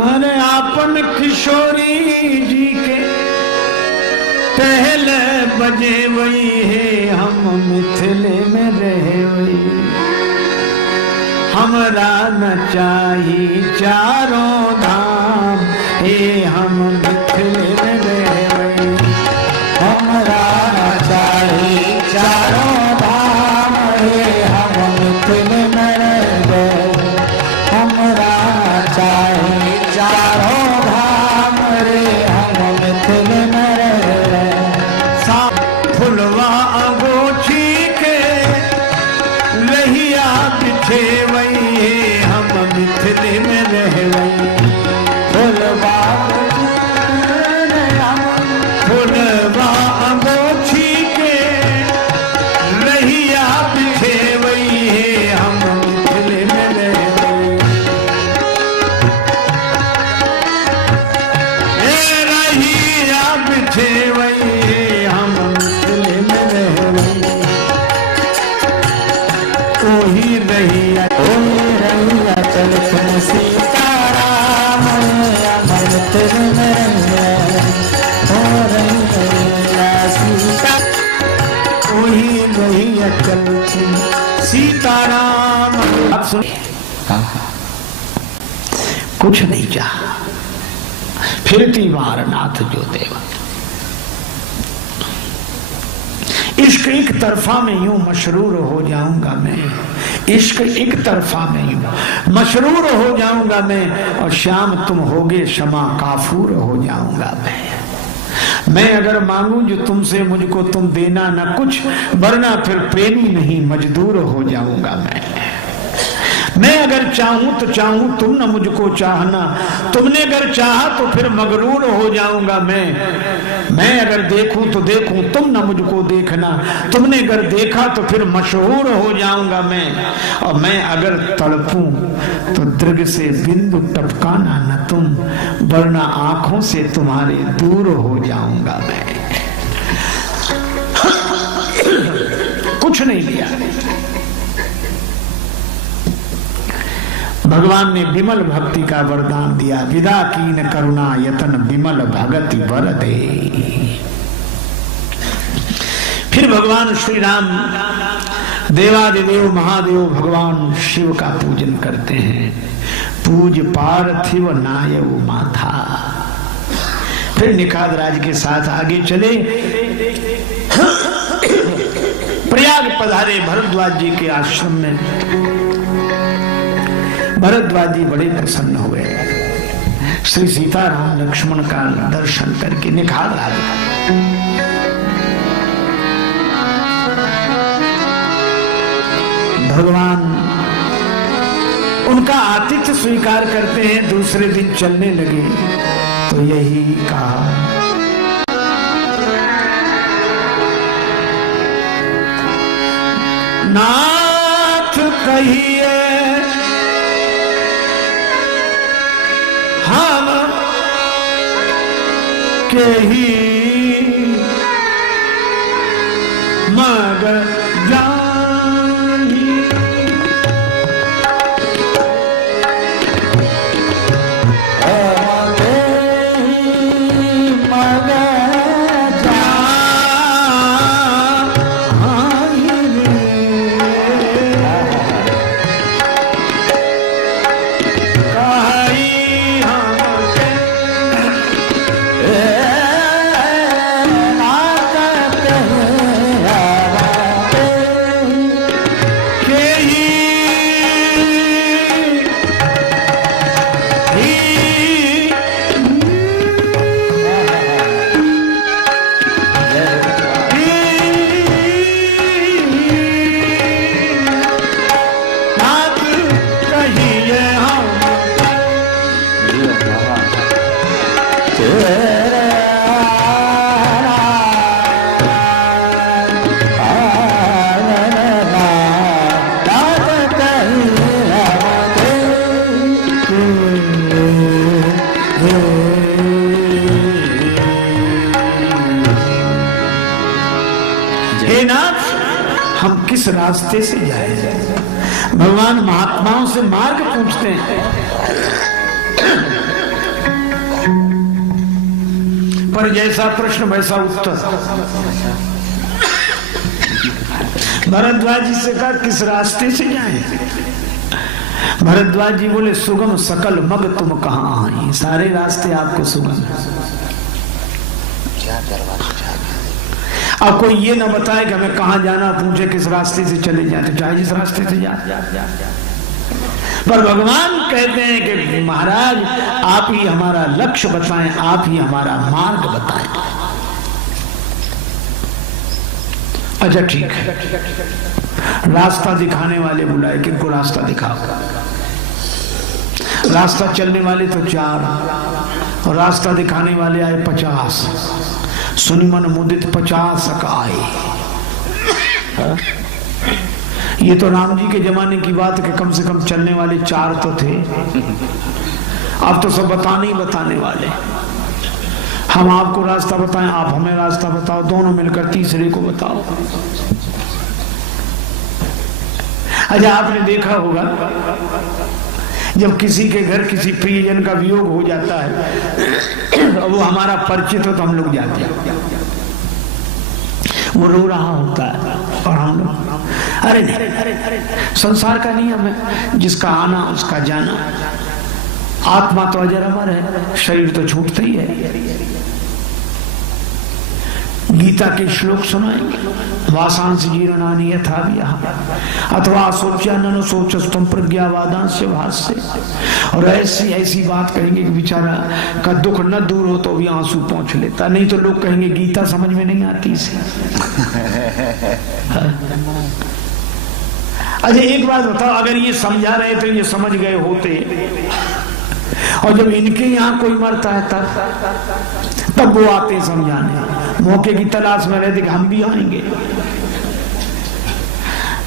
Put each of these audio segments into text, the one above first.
अरे आपन किशोरी जी के पहले बजे वही है, हम मिथिले में रहे वही, हमरा न चाही चारों धाम, हे हम मिथिले में रहे वही, हमरा न चाही चारों धाम, हे हम मिथिले में रहे, हमरा चाही चारों धाम, रे हम मिथिले में रहे। फुलवा अगोछी के लहिया बिछे वही, हम मिथिले में रहे वही, फुलवा अगोछी के लहिया बिछे वही, हम मिथिले में रहे वही, रहिया बिछे वही, हम मिथिले में रहे वही, ओही रहिया चल तुम सीताराम, मिथिले में रहे, ओ रहिया सीता, ओही रहिया चल तुम सीताराम। अब सुनिए, कुछ नहीं चाहा, फिरती वारनाथ जो देवा, इश्क एक तरफा में यूं मशरूर हो जाऊंगा मैं, इश्क एक तरफा में यूं मशरूर हो जाऊंगा मैं, और शाम तुम होगे शमा काफूर हो जाऊंगा मैं अगर मांगू जो तुमसे मुझको तुम देना न कुछ, वरना फिर प्रेमी नहीं मजदूर हो जाऊंगा मैं अगर चाहूं तो चाहूं तुम न मुझको चाहना, तुमने अगर चाहा तो फिर मगरूर हो जाऊंगा मैं अगर देखूं तो देखूं तुम न मुझको देखना, तुमने अगर देखा तो फिर मशहूर हो जाऊंगा मैं, और मैं अगर तड़पूं तो दृग से बिंदु टपकाना न तुम, वरना आंखों से तुम्हारे दूर हो जाऊंगा मैं। कुछ नहीं दिया, भगवान ने विमल भक्ति का वरदान दिया, विदा कीन करुणा यतन विमल भगति वर दे। फिर भगवान श्री राम देवादिदेव महादेव भगवान शिव का पूजन करते हैं, पूज पार्थिव नायव माथा। फिर निखाद राज के साथ आगे चले, प्रयाग पधारे भरद्वाज जी के आश्रम में। भरद्वाज जी बड़े प्रसन्न हुए, श्री सीताराम लक्ष्मण का दर्शन करके निखार आ गया। भगवान उनका आतिथ्य स्वीकार करते हैं, दूसरे दिन चलने लगे तो यही कहा, नाथ कहिए हम के ही मग जानी, मग हे नाथ, हम किस रास्ते से जाएं? भगवान महात्माओं से मार्ग पूछते हैं। पर जैसा प्रश्न वैसा उत्तर। भरद्वाज जी से कहा किस रास्ते से जाएं? भरद्वाज जी बोले सुगम सकल मग तुम कहाँ आई। सारे रास्ते आपको सुगम है। अब कोई ये ना बताए कि हमें कहाँ जाना, पूछे किस रास्ते से चले जाते, चाहे जिस रास्ते से जा। पर भगवान कहते हैं कि महाराज आप ही हमारा लक्ष्य बताएं, आप ही हमारा मार्ग बताएं। अच्छा ठीक है, रास्ता दिखाने वाले बुलाए, किनको रास्ता दिखाओ? रास्ता चलने वाले तो 4 और रास्ता दिखाने वाले आए 50। सुनिमन मुदित 50 आए। ये तो राम जी के जमाने की बात है कि कम से कम चलने वाले 4 तो थे। अब तो सब बताने ही बताने वाले। हम आपको रास्ता बताएं, आप हमें रास्ता बताओ, दोनों मिलकर तीसरे को बताओ। अच्छा आपने देखा होगा जब किसी के घर किसी प्रियजन का वियोग हो जाता है, वो हमारा परिचित हो तो हम लोग जाते हैं, वो रो रहा होता है और हम लोग अरे नहीं, संसार का नियम है, जिसका आना उसका जाना। आत्मा तो अजर अमर है, शरीर तो छूटता ही है। गीता के श्लोक सुनाएंगे, वासांस जीर्णानि यथा विहा अथवा सोच्यानन सोचस्तम प्रज्ञावादांस्य भाष्य। और ऐसी ऐसी बात कहेंगे कि बेचारा का दुख न दूर हो तो भी आंसू पहुंच लेता, नहीं तो लोग कहेंगे गीता समझ में नहीं आती इसे। अच्छा एक बात बताओ, अगर ये समझा रहे थे, ये समझ गए होते, और जब इनके यहाँ कोई मरता है तब वो आते हैं समझाने, मौके की तलाश में रहते कि हम भी आएंगे,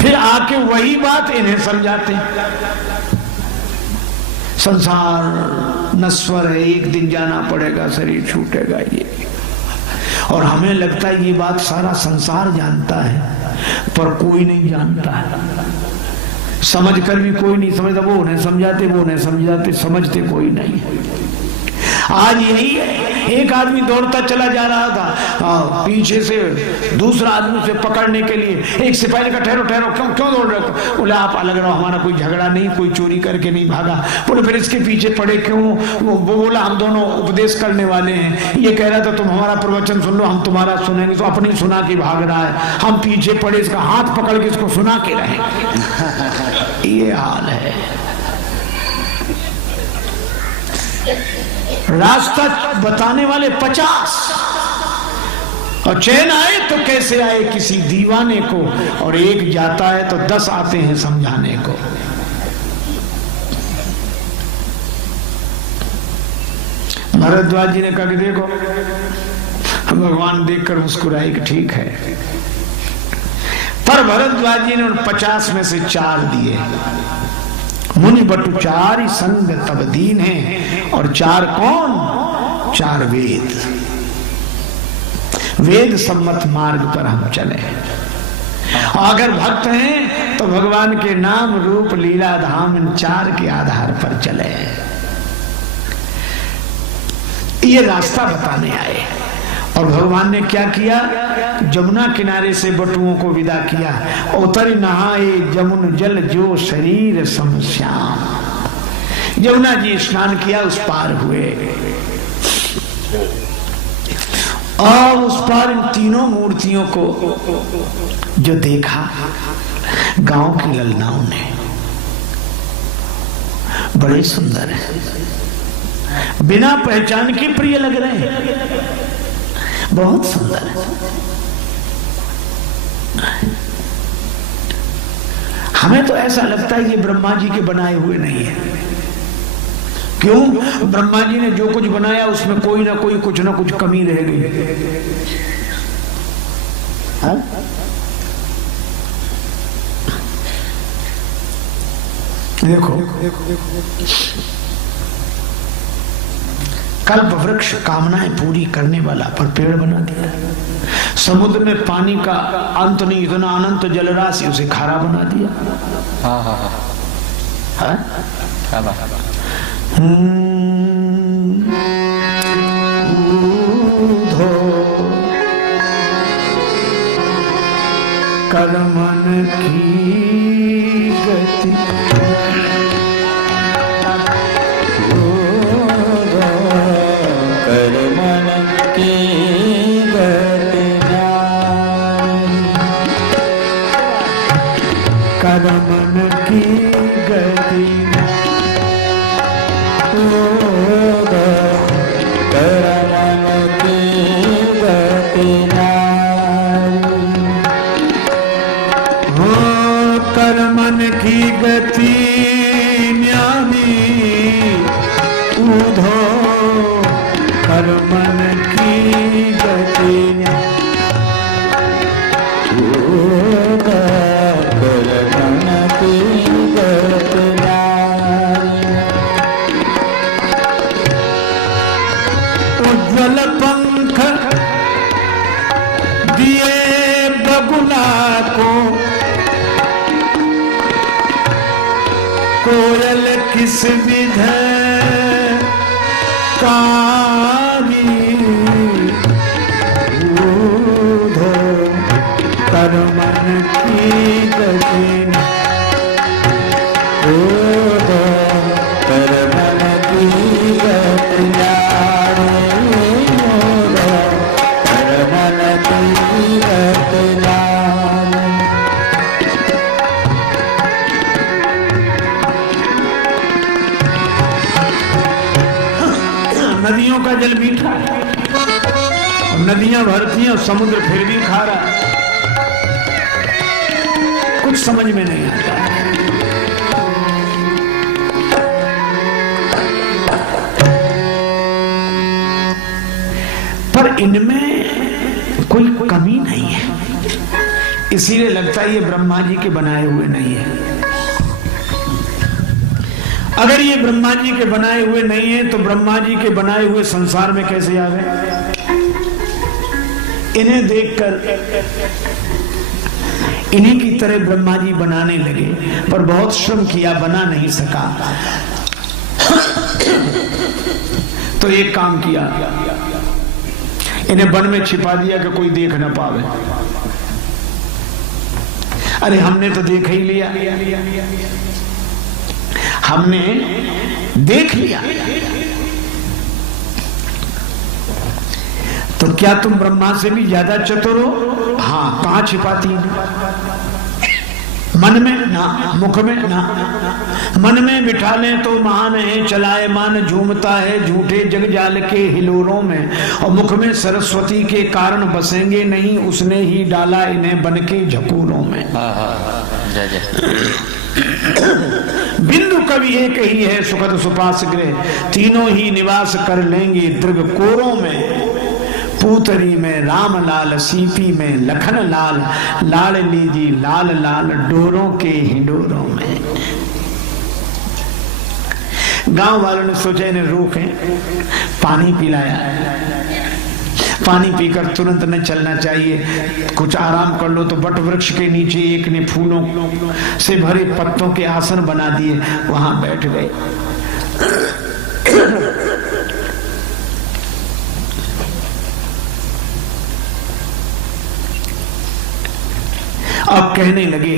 फिर आके वही बात इन्हें समझाते। संसार नश्वर है, एक दिन जाना पड़ेगा, शरीर छूटेगा ये। और हमें लगता है ये बात सारा संसार जानता है, पर कोई नहीं जानता है। समझ कर भी कोई नहीं समझता, वो उन्हें समझाते, वो उन्हें समझाते, समझते कोई नहीं। आज यही है, एक आदमी दौड़ता चला जा रहा था, पीछे से दूसरा आदमी उसे पकड़ने के लिए, एक सिपाही का ठहरो ठहरो, क्यों दौड़ रहे हो? बोले आप अलग रहो, हमारा कोई झगड़ा नहीं, कोई चोरी करके नहीं भागा। बोले फिर इसके पीछे पड़े क्यों? वो बोला हम दोनों उपदेश करने वाले हैं, ये कह रहा था तुम हमारा प्रवचन सुन लो, हम तुम्हारा सुनेंगे, तो अपनी सुना के भाग रहा है, हम पीछे पड़े इसका हाथ पकड़ के इसको सुना के रहेंगे। ये हाल है। रास्ता बताने वाले 50 और चैन आए तो कैसे आए किसी दीवाने को, और एक जाता है तो 10 आते हैं समझाने को। भरद्वाज जी ने कहा कि देखो, भगवान देखकर मुस्कुराए कि ठीक है, पर भरद्वाज जी ने उन 50 में से 4 दिए। मुनि बटु 4 संग तब दीन है, और 4 कौन? 4 वेद। वेद सम्मत मार्ग पर हम चले। अगर भक्त हैं तो भगवान के नाम रूप लीला धाम इन 4 के आधार पर चले। ये रास्ता बताने आए। और भगवान ने क्या किया? जमुना किनारे से बटुओं को विदा किया। उतर नहाए जमुन जल जो शरीर समश्याम। यमुना जी स्नान किया, उस पार हुए, और उस पार इन तीनों मूर्तियों को जो देखा गांव की ललनाओं ने, बड़े सुंदर है, बिना पहचान के प्रिय लग रहे हैं, बहुत सुंदर है। हमें तो ऐसा लगता है ये ब्रह्मा जी के बनाए हुए नहीं है। क्यों? ब्रह्मा जी ने जो कुछ बनाया उसमें कोई ना कोई कुछ ना कुछ कमी रह गई। देखो कल्प वृक्ष कामनाएं पूरी करने वाला, पर पेड़ बना दिया। समुद्र में पानी का अंत नहीं, इतना अनंत जलराशि, उसे खारा बना दिया। हाँ? धो कर मन की गतियाँ उज्ज्वल पंख दिए बगुला को कोयल किस विध कारी धो कर मन की गतियाँ कर मन की गतियाँ नदियों का जल मीठा है और नदियां भरती हैं और समुद्र फिर भी खारा। कुछ समझ में नहीं आता। पर इनमें कोई कमी नहीं है, इसीलिए लगता है ये ब्रह्मा जी के बनाए हुए नहीं है। अगर ये ब्रह्मा जी के बनाए हुए नहीं है तो ब्रह्मा जी के बनाए हुए संसार में कैसे आ गए? इन्हें देखकर इन्हीं की तरह ब्रह्मा जी बनाने लगे, पर बहुत श्रम किया, बना नहीं सका। तो एक काम किया, इन्हें वन में छिपा दिया कि कोई देख ना पावे। अरे हमने तो देख ही लिया, हमने देख लिया, तो क्या तुम ब्रह्मा से भी ज्यादा चतुर हो? हाँ, कहां छिपाती है? मन में ना, मुख में ना। मन में बिठा लें तो महान है, चलाए मान झूमता है झूठे जग जाल के हिलोरों में। और मुख में सरस्वती के कारण बसेंगे नहीं, उसने ही डाला इन्हें बन के झकूरों में। बिंदु कवि एक ही है सुखद सुपास गृह, तीनों ही निवास कर लेंगे दृग कोरों में। पूतरी में राम लाल, सीपी में लखन लाल, लाडली जी लाल लाल डोरों के हिंडोरों में। गांव वालों ने सोचा इन्हें रोकें, पानी पिलाया। पानी पीकर तुरंत न चलना चाहिए, कुछ आराम कर लो। तो वट वृक्ष के नीचे एक ने फूलों से भरे पत्तों के आसन बना दिए, वहां बैठ गए। अब कहने लगे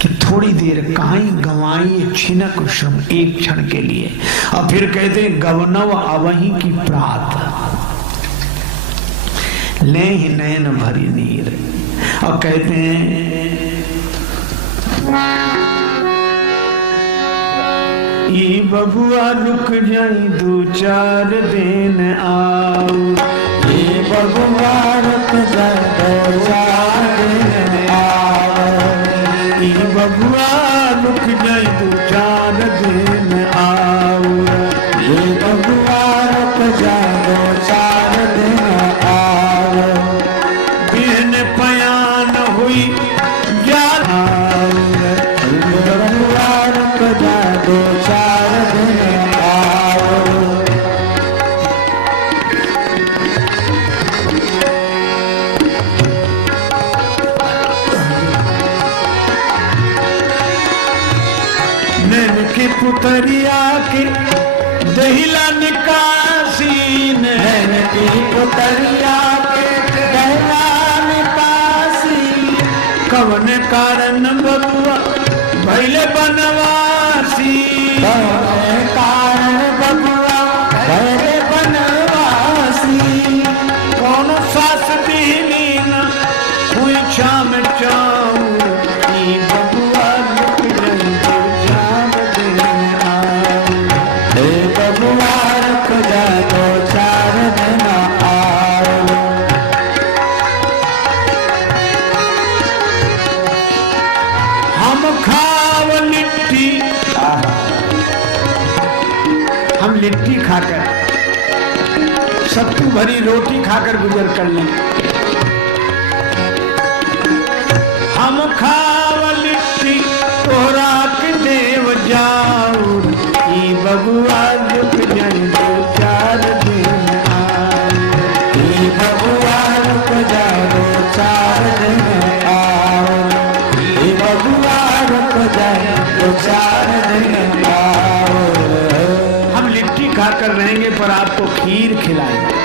कि थोड़ी देर कहां गंवाई छिनक श्रम, एक क्षण के लिए। और फिर कहते गवनव अवही की प्रात, ले ही नयन भरी नीर। और कहते हैं ये बबुआ रुक जाई दो चार दिन आओ, ये बबुआ रुक जाई दो चार दिन आओ, ये बबुआ रुक जाई दो चार दिन आओ, ये बबुआ रुक जाई दो चार दिन आओ। बिन पयान हुई जा बबुआ रुक जाई दो चार दिन आओ। नैन की पुतरिया की दहिला निकासी, नैन की पुतरिया के दहिला निकासी। कवन कारण बबुआ भैले बनवासी, कवन कारण बबुआ भैले बनवासी। कौन सास दीनी न हुई छाम चाऊ, बबुआ रुक जाई दो चार दिन आओ, हे बबुआ रुक जाई दो चार दिन आओ। हम खाव लिट्टी, हम लिट्टी खाकर, सत्तू भरी रोटी खाकर गुजर कर लें। हम खाव लिट्टी तोरा के देव जाऊ, ई बबुआ रुक जाए दो चार दिन आओ, ई बबुआ रुक जाए दो चार दिन आओ, ई बबुआ रुक जाए दो चार दिन आओ। हम लिट्टी खाकर रहेंगे पर आपको खीर खिलाएंगे।